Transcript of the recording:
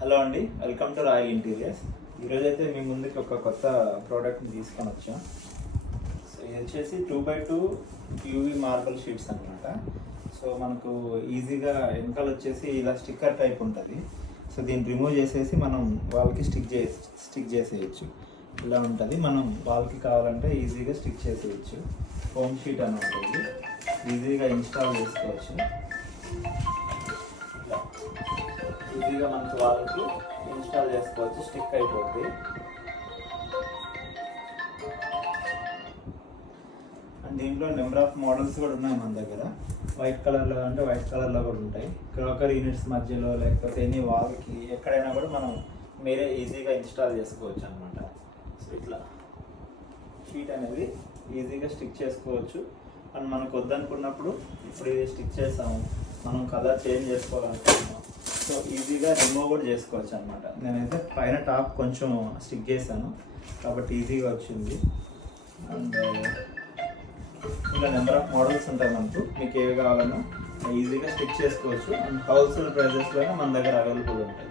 Hello అండి, welcome to royal interiors. ఈరోజు అయితే మీ ముందుకి ఒక కొత్త ప్రోడక్ట్ని తీసుకొని వచ్చాం. సో ఇది వచ్చేసి 2x2 యూవీ మార్బల్ షీట్స్ అనమాట. సో మనకు ఈజీగా వెనకాల వచ్చేసి ఇలా స్టిక్కర్ టైప్ ఉంటుంది. సో దీన్ని రిమూవ్ చేసేసి మనం వాల్కి స్టిక్ చేసేయచ్చు. ఇలా ఉంటుంది. మనం వాల్కి కావాలంటే ఈజీగా స్టిక్ చేసేయచ్చు. ఫోమ్ షీట్ అని ఉంటుంది, ఈజీగా ఇన్స్టాల్ చేసుకోవచ్చు. ఈజీగా మనకి వాళ్ళకి ఇన్స్టాల్ చేసుకోవచ్చు, స్టిక్ అయిపోతుంది. అండ్ దీంట్లో నెంబర్ ఆఫ్ మోడల్స్ కూడా ఉన్నాయి మన దగ్గర. వైట్ కలర్లో అంటే వైట్ కలర్లో కూడా ఉంటాయి. క్రాకర్ యూనిట్స్ మధ్యలో లేకపోతే ఎనీ వాల్కి ఎక్కడైనా కూడా మనం మీరే ఈజీగా ఇన్స్టాల్ చేసుకోవచ్చు అనమాట. సో ఇట్లా షీట్ అనేది ఈజీగా స్టిక్ చేసుకోవచ్చు. అండ్ మనకు వద్దనుకున్నప్పుడు ఇప్పుడు ఇది స్టిక్ చేసాము, మనం కలర్ చేంజ్ చేసుకోవాలనుకుంటున్నాం, సో ఈజీగా రిమూవ్ కూడా చేసుకోవచ్చు అనమాట. నేనైతే పైన టాప్ కొంచెం స్టిక్ చేశాను కాబట్టి ఈజీగా వచ్చింది. అండ్ ఇలా నెంబర్ ఆఫ్ మోడల్స్ ఉంటాయి మనకు, మీకు ఏవి కావాలన్నా ఈజీగా స్టిక్ చేసుకోవచ్చు. అండ్ హోల్సేల్ ప్రైజెస్లోనే మన దగ్గర అవైలబుల్ ఉంటాయి.